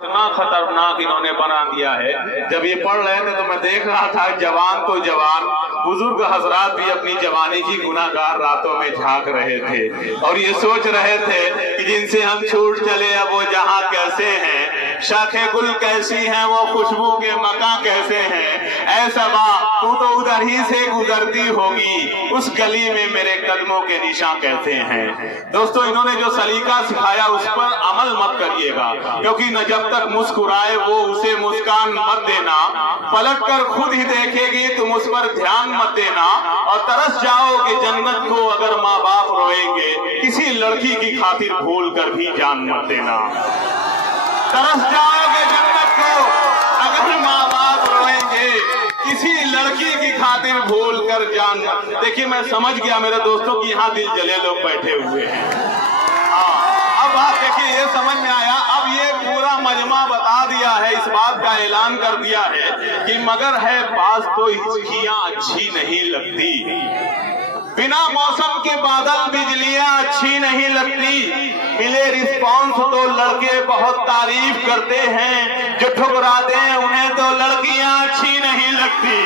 इतना खतरनाक इन्होंने बना दिया है। जब ये पढ़ रहे थे तो मैं देख रहा था जवान तो जवान, बुजुर्ग हजरात भी अपनी जवानी की गुनाहगार रातों में झांक रहे थे और ये सोच रहे थे कि जिनसे हम छूट चले अब वो जहां कैसे हैं, शाखे गुल कैसी हैं, वो खुशबू के मका कैसे हैं। ऐसा तू तो उधर ही से गुजरती होगी, उस गली में मेरे कदमों के निशान कैसे हैं। दोस्तों, इन्होंने जो सलीका सिखाया उस पर अमल मत करिएगा, क्योंकि न जब तक मुस्कुराए वो उसे मुस्कान मत देना, पलट कर खुद ही देखेगी तुम उस पर ध्यान मत देना, और तरस जाओगे जन्नत को अगर माँ बाप रोएंगे, किसी लड़की की खातिर भूल कर भी जान मत देना। तरस जाओगे जन्नत को अगर माँ बाप रोएंगे, किसी लड़की की खातिर भूल कर जान मत। देखिए, मैं समझ गया मेरे दोस्तों कि यहाँ दिल जले लोग बैठे हुए हैं। अब बात देखिए, ये समझ में आया। अब ये पूरा मजमा बता दिया है, इस बात का ऐलान कर दिया है कि मगर है पास तो हिचकियां अच्छी नहीं लगती, बिना मौसम के बादल बिजलियां अच्छी नहीं लगती, मिले रिस्पॉन्स तो लड़के बहुत तारीफ करते हैं, जो ठुकराते हैं उन्हें तो लड़कियां अच्छी नहीं लगती।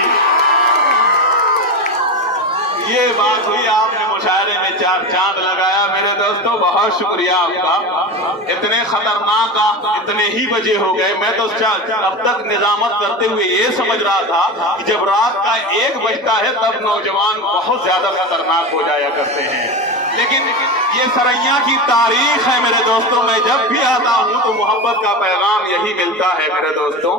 ये बात हुई, आपने मुशायरे में चार चांद लगाया मेरे दोस्तों, बहुत शुक्रिया आपका। इतने खतरनाक आप इतने ही बजे हो गए। मैं तो अब तक निजामत करते हुए ये समझ रहा था कि जब रात का 1 बजता है तब नौजवान बहुत ज्यादा खतरनाक हो जाया करते हैं, लेकिन ये सरैया की तारीख है मेरे दोस्तों। मैं जब भी आता हूँ तो मोहब्बत का पैगाम यही मिलता है मेरे दोस्तों।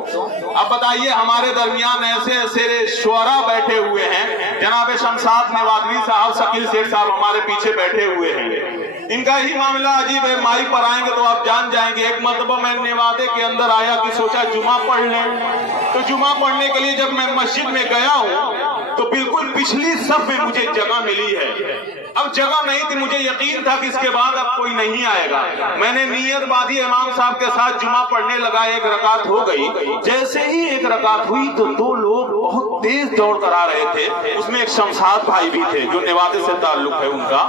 अब बताइए, हमारे दरमियान ऐसे ऐसे शुअरा बैठे हुए हैं, जनाब शमशाद नेवादवी साहब, शकील शेख साहब हमारे पीछे बैठे हुए हैं। इनका ही मामला अजीब है, माइक पर आएंगे तो आप जान जाएंगे। एक मरतबा मैं नेवादे के अंदर आया कि सोचा जुमा पढ़ लें, तो जुमा पढ़ने के लिए जब मैं मस्जिद में गया हूँ तो बिल्कुल पिछली सफ में मुझे जगह मिली है। अब जगह नहीं थी, मुझे यकीन था कि इसके बाद अब कोई नहीं आएगा। मैंने नियत बांधी, इमाम साहब के साथ जुमा पढ़ने लगा। 1 रकात हो गई। जैसे ही 1 रकात हुई तो 2 लोग बहुत तेज दौड़ कर आ रहे थे। उसमें एक शमशाद भाई भी थे जो नेवादे से ताल्लुक है उनका।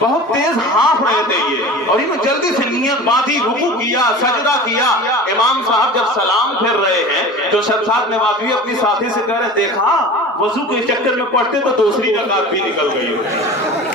बहुत तेज हाँफ रहे थे ये, और इन्होंने जल्दी से नियत बांधी, रुकू किया, सजदा किया। इमाम साहब जब सलाम फिर रहे हैं तो शमशाद नेवादवी अपनी साथी से कह रहे, देखा वजू के चक्कर में पढ़ते तो दूसरी रकात भी निकल गई।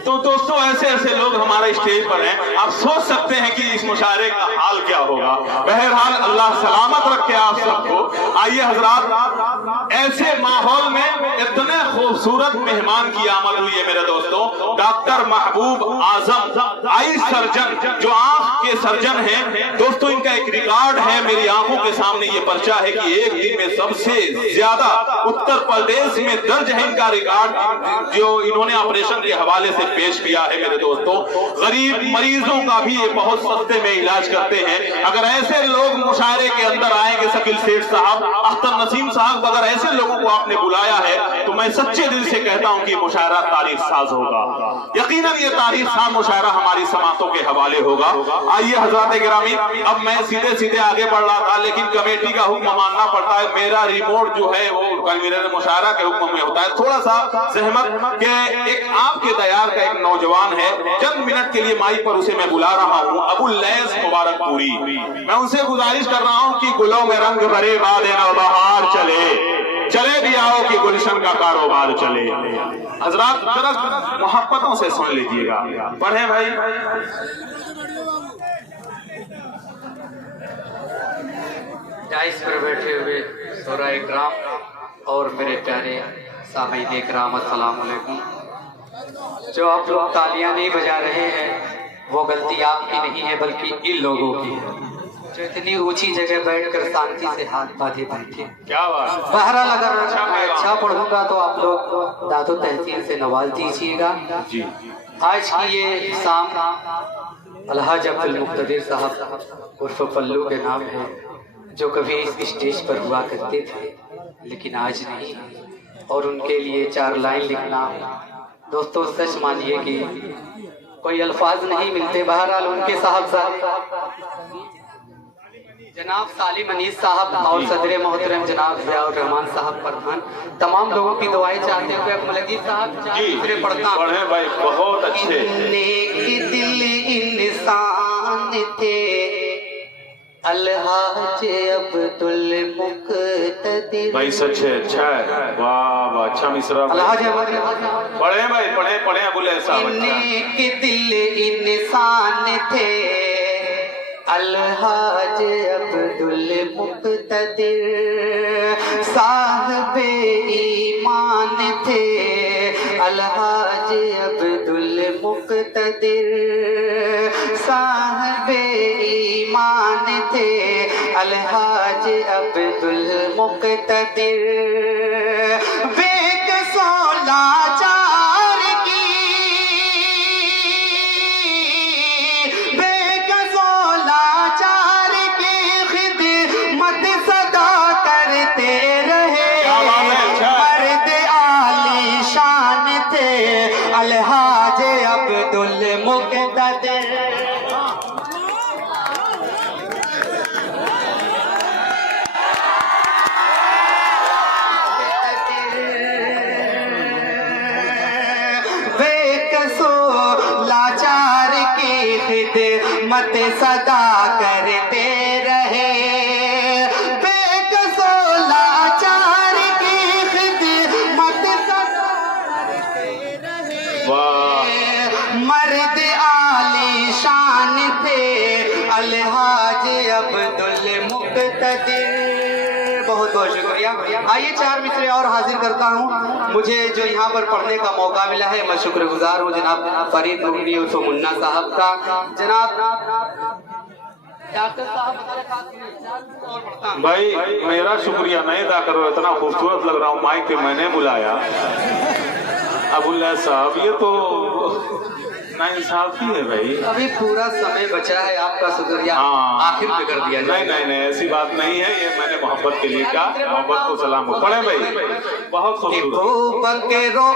तो दोस्तों, ऐसे ऐसे लोग हमारे स्टेज पर हैं। आप सोच सकते हैं कि इस मुशायरे का हाल क्या होगा। बहरहाल अल्लाह सलामत रखे आप सबको। आइए हजरात, ऐसे माहौल में इतने खूबसूरत मेहमान की आमद हुई है मेरे दोस्तों। डॉक्टर महबूब आजम, आई सर्जन, जो आंख के सर्जन हैं दोस्तों। इनका एक रिकॉर्ड है मेरी आंखों के सामने, ये पर्चा है कि एक दिन में सबसे ज्यादा उत्तर प्रदेश में दर्ज है इनका रिकॉर्ड, जो इन्होंने ऑपरेशन के हवाले से पेश किया है मेरे दोस्तों। गरीब मरीजों का भी ये बहुत सस्ते में इलाज करते हैं। अगर ऐसे लोग मुशायरे के अंदर आएंगे, शकील सेठ साहब, अख्तर नसीम साहब, अगर ऐसे लोगों को आपने बुलाया है तो मैं सच्चे दिल से कहता हूं कि मुशायरा तारीख साज होगा। यकीनन ये तारीख साज मुशायरा हमारी समातों के हवाले होगा। आइए हज़रात गिरामी, अब मैं सीधे सीधे आगे बढ़ रहा था, लेकिन कमेटी का हुक्म मानना पड़ता है। मेरा रिमोट जो है वो कन्वीनर मुशायरा के हुक्म में होता है। थोड़ा सा सहमत के एक आपके दयार का एक नौजवान है, चंद मिनट के लिए माइक पर उसे मैं बुला रहा हूँ, अबुल लैस मुबारकपुरी। मैं उनसे गुजारिश कर रहा हूँ कि गुलों में रंग भरे बादे नौबहार चले भी आओ कि गुलशन का कारोबार चले। हजरात जरा मोहब्बतों से सुन लीजिएगा, पढ़े भाई। डाइस पर बैठे हुए शोरा इकराम और मेरे प्यारे सामीन इकराम, अस्सलाम वालेकुम। जो आप लोग तालियां नहीं बजा रहे हैं वो गलती आपकी नहीं है बल्कि इन लोगों की है, जो इतनी ऊंची जगह बैठकर शांति से हाथ बांधे बैठे। क्या बात। बहरहाल अगर मैं अच्छा पढ़ूंगा तो आप लोग दादो तहसीन से नवाज दीजिएगा जी। आज की ये शाम अलहाज अब्दुल मुक्तदिर साहब उर्फ पल्लू के नाम है, जो कभी इस स्टेज पर हुआ करते थे लेकिन आज नहीं, और उनके लिए 4 लाइन लिखना दोस्तों सच मानिए कि कोई अल्फाज नहीं मिलते। बहरहाल उनके साहब जनाब सालिम अनीस साहब और सदर मोहतरम जनाब ज़ियाउर रहमान साहब प्रधान, तमाम लोगों की दुआएं चाहते हुए अब मलकीत साहब दूसरे पढ़ता पढ़े भाई, बहुत अच्छे। नेक दिल इंसान थे अलहाज अब्दुल मुक्तदिर। भाई सच है, अच्छा है, वाह वाह, अच्छा मिसरा। अलहाज पढ़े भाई, पढ़े अबुल ऐसा। के दिल इंसान थे, अलहाज अब्दुल मुक्तदिर साहिब ईमान थे, अलहाज अब्दुल मुक्तदिर साहिब ईमान थे, अलहाज अब्दुल मुक्तदिर बेकसो लाचार की, बेकसो लाचार की खिदमत सदा करते रहे, मर्द आली शान थे, अलहाज अब्दुल मुक्तदिर। लाचार की खिदमत सदा करते रहे, बेकसो लाचार की खिदमत सदा करते रहे, मर्द आली शान थे, अलहाज अब्दुल मुक्तदिर। बहुत बहुत शुक्रिया। आइए 4 मिसरे और हाजिर करता हूँ। मुझे जो यहाँ पर पढ़ने का मौका मिला है, मैं शुक्रगुजार हूँ जनाब फरीद मुगनी उर्फ मुन्ना साहब का। जनाब डॉक्टर साहब भाई मेरा शुक्रिया नहीं अदा करो, इतना खूबसूरत लग रहा हूँ माइक पे मैंने बुलाया। अबुल्ला साहब ये तो नाइंसाफी है भाई। अभी पूरा समय बचा है, आपका शुक्रिया आखिर में कर दिया। नहीं ऐसी बात नहीं है, ये मैंने मोहब्बत के लिए कहा, मोहब्बत को सलाम हो। पढ़े भाई, बहुत खूबसूरत।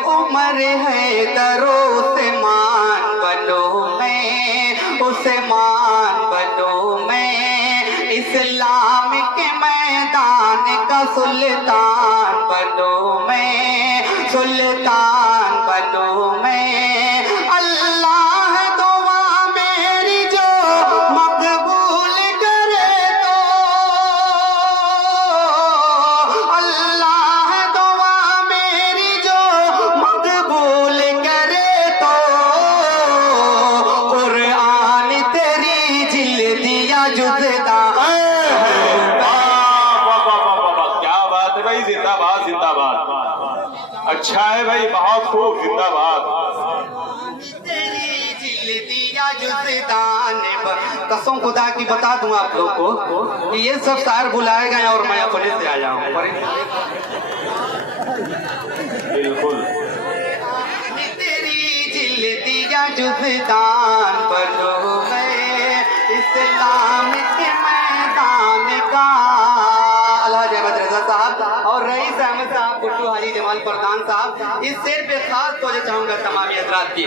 उमर है दरो से मान बनो मैं, उस्मान बनो मैं, इस्लाम के मैदान का सुल्तान बनो मैं, सुल्तान बनो मैं, अच्छा है भाई, बहुत खूब, जिंदाबाद। कसम खुदा की बता दूं आप लोग को कि ये सब शायर बुलाए गए और मैं अपने से आया हूँ। बिल्कुल। तेरी जिल्दिया जुज़दान बनो मैं, इस्लाम के मैदान का। अलहाज अहमद रजा साहब और रईस अहमद साहब, गुड्डू हाजी जमाल प्रधान साहब, इस शेर पे खास तौजह चाहूंगा तमामी हजरात की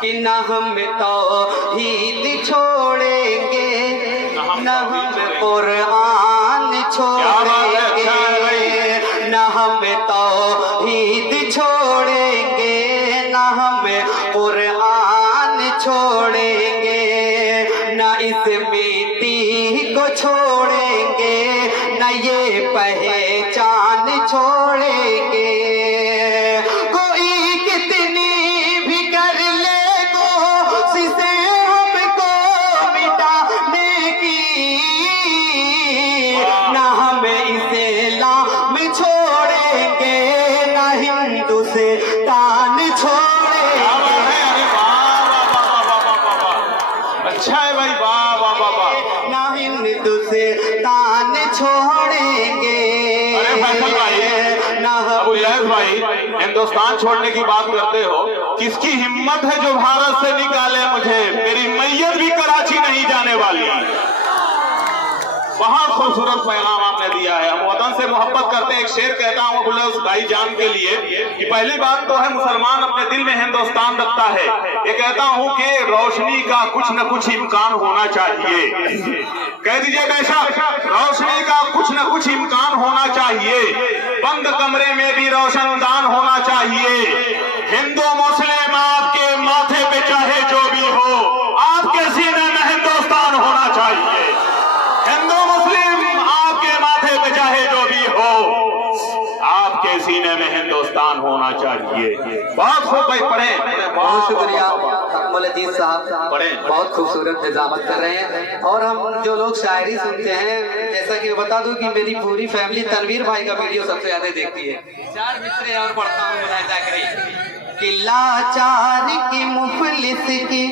कि न हम तौहीद छोड़ेंगे, न हम कुरान छोड़ेंगे, न हम तौहीद छोड़ेंगे, न हम कुरान छोड़ेंगे, न इस मिट्टी को छोड़ेंगे, न ये पहचान छोड़ेंगे। कोई कितनी भी कर ले कोशिशें हमको मिटाने की, न हमें इस्लाम छोड़ेंगे, न हिंदुस्तान छोड़ेंगे। अच्छा है भाई, वाह वाह वाह वाह। ना हिंदुस्तान छोड़ेंगे। अरे फैसल भाई, अबुल भाई, हिंदुस्तान छोड़ने की बात करते हो, किसकी हिम्मत है जो भारत से निकाले मुझे? मेरी मैयत भी कराची नहीं जाने वाली। बहुत खूबसूरत पैगाम आपने दिया है। हम वतन से मोहब्बत करते हैं। एक शेर कहता हूँ अबुल भाई जान के लिए कि पहली बात तो है मुसलमान अपने दिल में हिंदुस्तान रखता है। ये कहता हूँ कि रोशनी का कुछ न कुछ इम्कान होना चाहिए। कह दीजिए कैसा? रोशनी का कुछ न कुछ इम्कान होना चाहिए। बंद कमरे में भी रोशनदान होना चाहिए। हिंदू मुस्लिम आपके माथे पे चाहे जो भी हो, आपके सीने में हिंदुस्तान होना चाहिए। अपने सीने में हिंदुस्तान होना चाहिए। बहुत खूब भाई, पढ़े। बहुत शुक्रिया अकमल अजीज साहब, पढ़े। बहुत खूबसूरत निजामत कर रहे हैं। और हम जो लोग शायरी सुनते हैं, जैसा कि बता दूं कि मेरी पूरी फैमिली तनवीर भाई का वीडियो सबसे ज्यादा देखती है। 4 मिसरे और पढ़ता हूँ मुलाहिजा करिए कि लाचार की मुफलिस की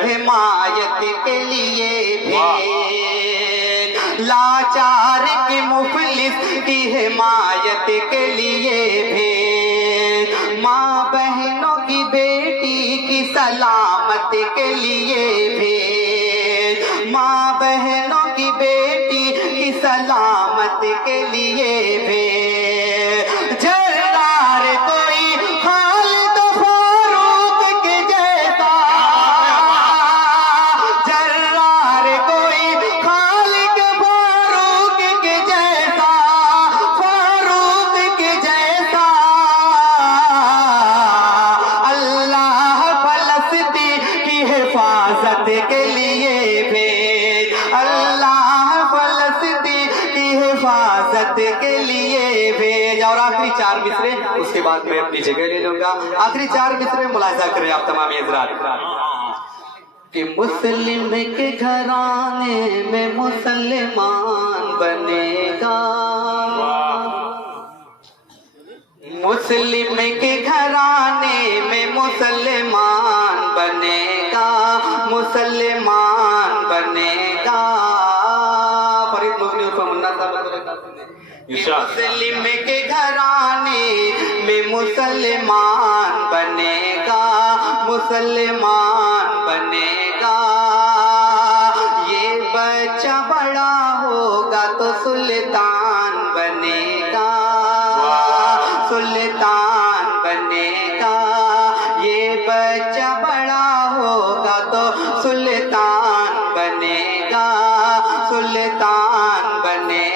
हिमायत के लिए भेद, लाचार की मुफलिस की हिमायत के लिए भेद, माँ बहनों की बेटी की सलामत के लिए भेद, माँ बहनों की बेटी की सलामत के लिए भेद। जर्रार कोई खालिद फारूक के जैसा, जर्रार कोई खालिद फारूक के जैसा, फारूक के जैसा, अल्लाह फलस्तीन की हिफाजत के लिए भेज, अल्लाह फलस्तीन की हिफाजत के लिए भेज। और आखिरी 4 मिसरे, उसके बाद मैं अपनी जगह ले लूंगा। आखिरी 4 मिसरे मुलाहिजा करें आप तमाम हज़रात कि मुस्लिम के घराने में मुसलमान बनेगा, मुस्लिम के घराने में मुसलमान बनेगा, मुसलमान बनेगा। फरीद मुगनी उर्फ मुन्ना साहब मुस्लिम के घराने में मुसलमान बनेगा, मुसलमान बनेगा। ये बच्चा बड़ा होगा तो सुल्तान बनेगा, सुल्तान बनेगा। ये बच्चा बड़ा होगा तो सुल्तान बनेगा, सुल्तान बनेगा।